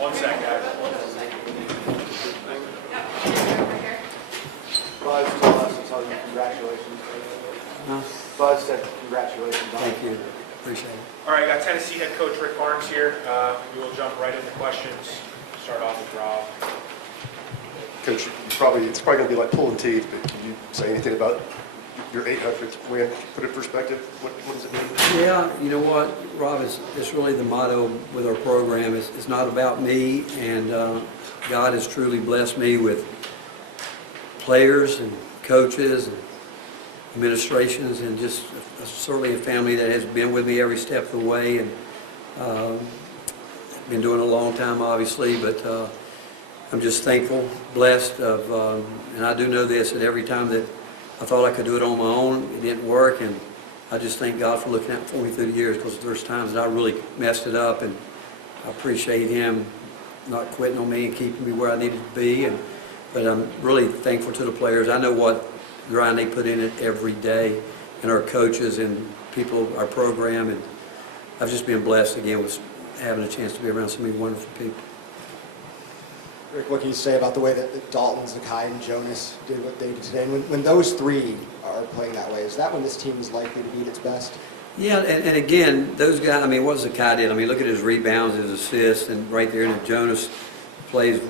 1 sec, guys. Buzz told us to tell you congratulations. Buzz said congratulations. Thank you. Appreciate it. All right, I got Tennessee head coach Rick Barnes here. We will jump right into questions. Start off with Rob. Coach, it's probably going to be like pulling teeth, but can you say anything about your 800th win? Put it in perspective. What does it mean? Yeah, you know what, Rob, it's really the motto with our program. It's not about me, and God has truly blessed me with players and coaches and administrations, and just certainly a family that has been with me every step of the way, and been doing it a long time, obviously, but I'm just thankful, blessed of, and I do know this, that every time that I thought I could do it on my own, it didn't work, and I just thank God for looking out for me through the years, because there's times that I really messed it up, and I appreciate Him not quitting on me and keeping me where I needed to be, but I'm really thankful to the players. I know what grind they put in it every day, and our coaches and people, our program, and I've just been blessed again with having a chance to be around so many wonderful people. Rick, what can you say about the way that Dalton, Zakai, and Jonas did what they did today? And when those three are playing that way, is that when this team is likely to be at its best? Yeah, and again, those guys, I mean, what Zakai did, I mean, look at his rebounds, his assists, and right there, and Jonas plays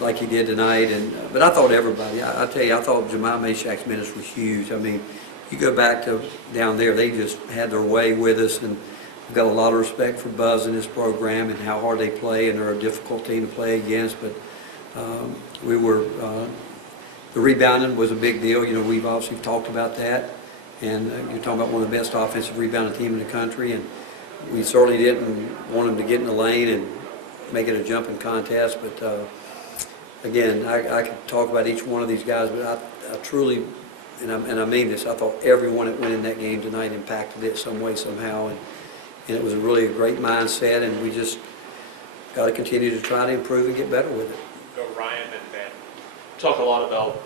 like he did tonight. But I thought everybody, I tell you, I thought Jemiah Meshach's minutes were huge. I mean, you go back to down there, they just had their way with us, and we've got a lot of respect for Buzz and his program and how hard they play, and they're a difficult team to play against. But the rebounding was a big deal. You know, we've obviously talked about that, and you're talking about one of the best offensive rebounding team in the country, and we certainly didn't want them to get in the lane and make it a jumping contest. But again, I could talk about each one of these guys, but I truly, and I mean this, I thought everyone that went in that game tonight impacted it some way, somehow, and it was really a great mindset, and we just got to continue to try to improve and get better with it. Go Ryan and Ben. Talk a lot about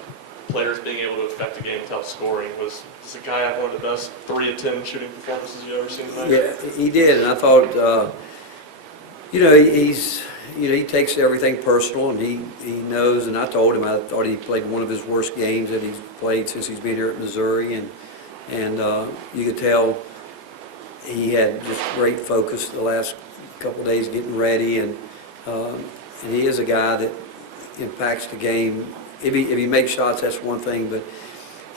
players being able to affect the game without scoring. Was Zakai one of the best 3 of 10 shooting performances you've ever seen tonight? Yeah, he did, and I thought, you know, he takes everything personal, and he knows, and I told him I thought he played one of his worst games that he's played since he's been here at Missouri, and you could tell he had just great focus the last couple of days getting ready, and he is a guy that impacts the game. If he makes shots, that's one thing, but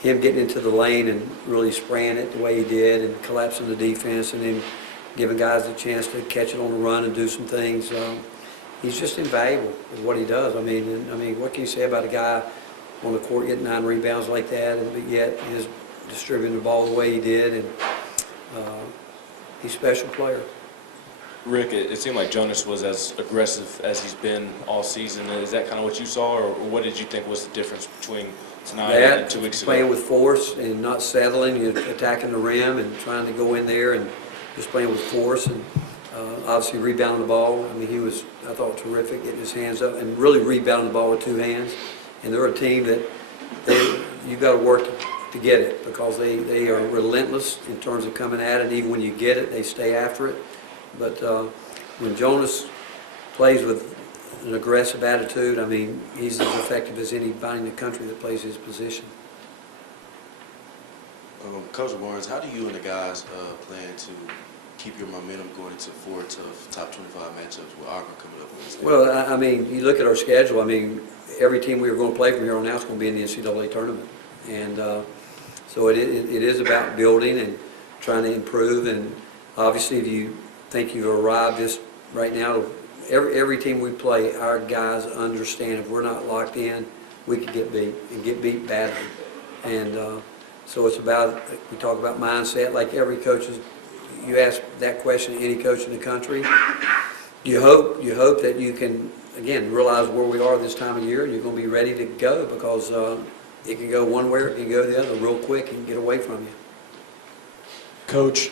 him getting into the lane and really spraying it the way he did and collapsing the defense and then giving guys a chance to catch it on the run and do some things, he's just invaluable with what he does. I mean, what can you say about a guy on the court getting 9 rebounds like that, and yet is distributing the ball the way he did, and he's a special player. Rick, it seemed like Jonas was as aggressive as he's been all season. Is that kind of what you saw, or what did you think was the difference between tonight and 2 weeks ago? Playing with force and not settling, attacking the rim and trying to go in there and just playing with force, and obviously rebounding the ball. I mean, he was, I thought, terrific, getting his hands up and really rebounding the ball with 2 hands. And they're a team that you've got to work to get it, because they are relentless in terms of coming at it. Even when you get it, they stay after it. But when Jonas plays with an aggressive attitude, I mean, he's as effective as anybody in the country that plays his position. Coach Barnes, how do you and the guys plan to keep your momentum going into 4 tough top 25 matchups with Auburn coming up Wednesday? Well, I mean, you look at our schedule. I mean, every team we were going to play from here on out is going to be in the NCAA tournament, and so it is about building and trying to improve. And obviously, if you think you've arrived just right now, every team we play, our guys understand if we're not locked in, we could get beat, and get beat badly. And so it's about, we talk about mindset, like every coach is, you ask that question to any coach in the country, you hope that you can, again, realize where we are this time of year, and you're going to be ready to go, because it can go one way or it can go the other real quick and get away from you. Coach,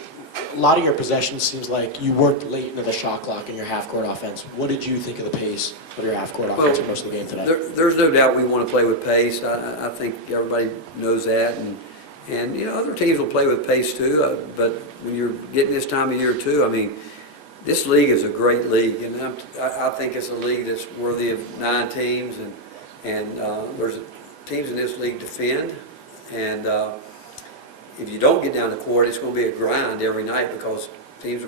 a lot of your possessions seems like you worked late into the shot clock in your half-court offense. What did you think of the pace of your half-court offense for most of the game today? There's no doubt we want to play with pace. I think everybody knows that, and you know, other teams will play with pace too. But when you're getting this time of year too, I mean, This league is a great league, and I think it's a league that's worthy of 9 teams, and there's teams in this league defend, and if you don't get down the court, it's going to be a grind every night because teams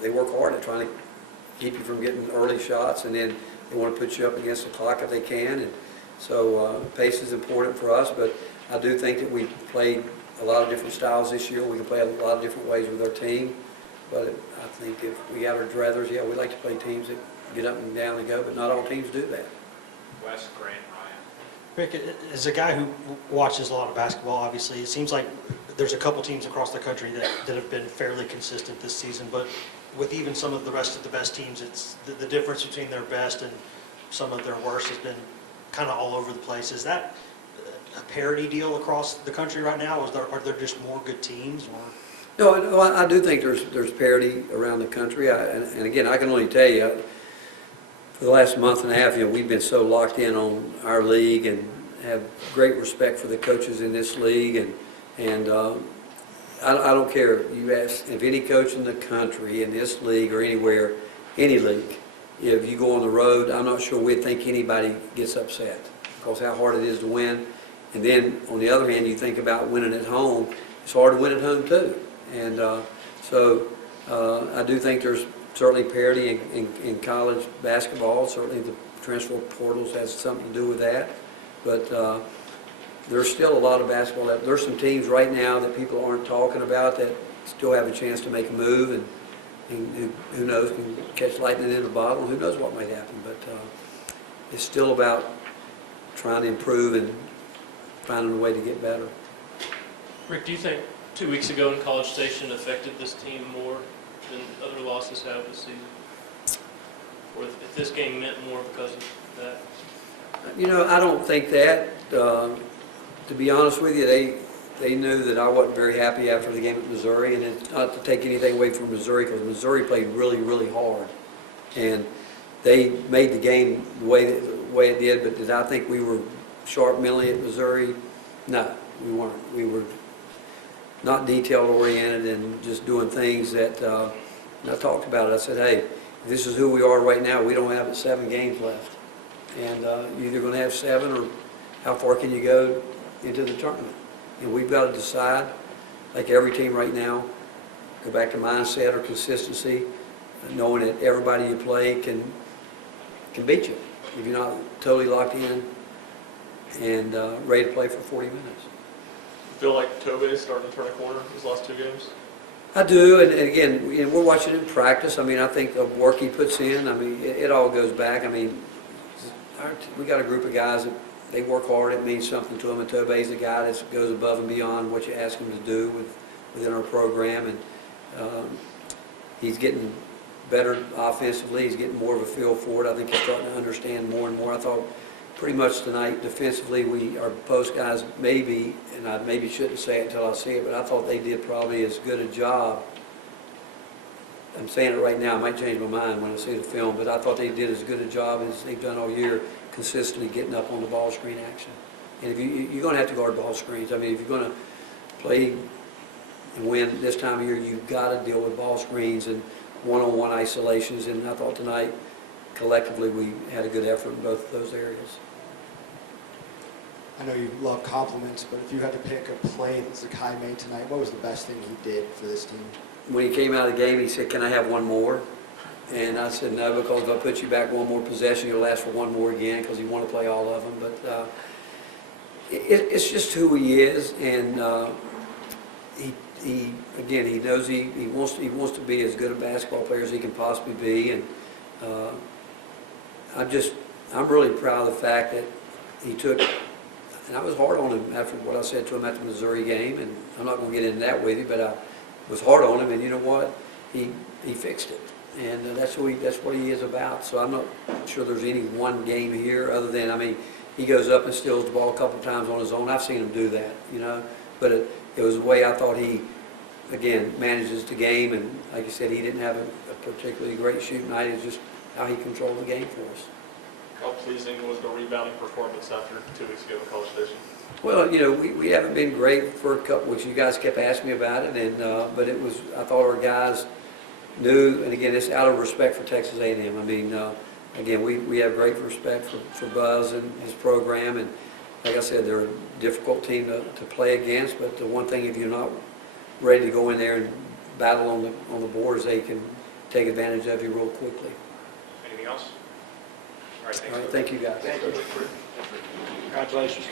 they work hard at trying to keep you from getting early shots, and then they want to put you up against the clock if they can, and so pace is important for us, but I do think that we played a lot of different styles this year. We can play a lot of different ways with our team. But I think if we got our druthers, yeah, we like to play teams that get up and down and go, but not all teams do that. Wes, Grant, Ryan. Rick, as a guy who watches a lot of basketball, obviously, it seems like there's a couple teams across the country that have been fairly consistent this season, but with even some of the rest of the best teams, it's the difference between their best and some of their worst has been kind of all over the place. Is that a parity deal across the country right now? Are there just more good teams? Or? No, I do think there's parity around the country, and again, I can only tell you, for the last month and a half, we've been so locked in on our league and have great respect for the coaches in this league, and I don't care. You ask if any coach in the country, in this league or anywhere, any league, if you go on the road, I'm not sure we'd think anybody gets upset because how hard it is to win. And then, on the other hand, you think about winning at home, it's hard to win at home too. And so I do think there's certainly parity in college basketball. Certainly the transfer portals has something to do with that. But there's still a lot of basketball. There's some teams right now that people aren't talking about that still have a chance to make a move. And who knows, can catch lightning in a bottle. Who knows what might happen. But it's still about trying to improve and finding a way to get better. Rick, do you think 2 weeks ago in College Station affected this team more than other losses have this season? Or if this game meant more because of that? I don't think that. To be honest with you, they knew that I wasn't very happy after the game at Missouri, and it's not to take anything away from Missouri because Missouri played really, really hard. And they made the game the way it did, but did I think we were sharp mentally at Missouri? No, we weren't. We were not detail-oriented and just doing things that, and I talked about it. I said, hey, this is who we are right now. We don't have 7 games left. And you're either going to have 7 or how far can you go into the tournament. And we've got to decide, like every team right now, go back to mindset or consistency, knowing that everybody you play can beat you if you're not totally locked in and ready to play for 40 minutes. Feel like Tobe is starting to turn a corner these last 2 games? I do, and again, we're watching him practice. I mean, I think the work he puts in, I mean, it all goes back. I mean, we got a group of guys that they work hard. It means something to them, and Tobe's the guy that goes above and beyond what you ask him to do within our program, and he's getting better offensively. He's getting more of a feel for it. I think he's starting to understand more and more. I thought pretty much tonight defensively, our post guys maybe, and I maybe shouldn't say it until I see it, but I thought they did probably as good a job. I'm saying it right now. I might change my mind when I see the film, but I thought they did as good a job as they've done all year, consistently getting up on the ball screen action. And if you're going to have to guard ball screens. I mean, if you're going to play and win this time of year, you've got to deal with ball screens and one-on-one isolations. And I thought tonight, collectively, we had a good effort in both of those areas. I know you love compliments, but if you had to pick a play that Zakai made tonight, what was the best thing he did for this team? When he came out of the game, he said, "Can I have one more?" And I said, "No, because if I put you back one more possession, you'll ask for one more again," because he wanted to play all of them. But it's just who he is, and he knows he wants to be as good a basketball player as he can possibly be, and I'm really proud of the fact that he took. And I was hard on him after what I said to him after the Missouri game, and I'm not going to get into that with you, but I was hard on him, and you know what? He fixed it, and that's what he is about. So I'm not sure there's any one game here other than, I mean, he goes up and steals the ball a couple times on his own. I've seen him do that, but it was the way I thought he, again, manages the game, and like you said, he didn't have a particularly great shooting night. It's just how he controlled the game for us. How pleasing was the rebounding performance after 2 weeks ago in College Station? Well, we haven't been great for a couple weeks. You guys kept asking me about it, and but it was. I thought our guys knew, and again, it's out of respect for Texas A&M. I mean, again, we have great respect for Buzz and his program, and like I said, they're a difficult team to play against, but the one thing, if you're not ready to go in there and battle on the boards, they can take advantage of you real quickly. Anything else? All right, thanks. All right, thank you, guys. Thank you. Congratulations.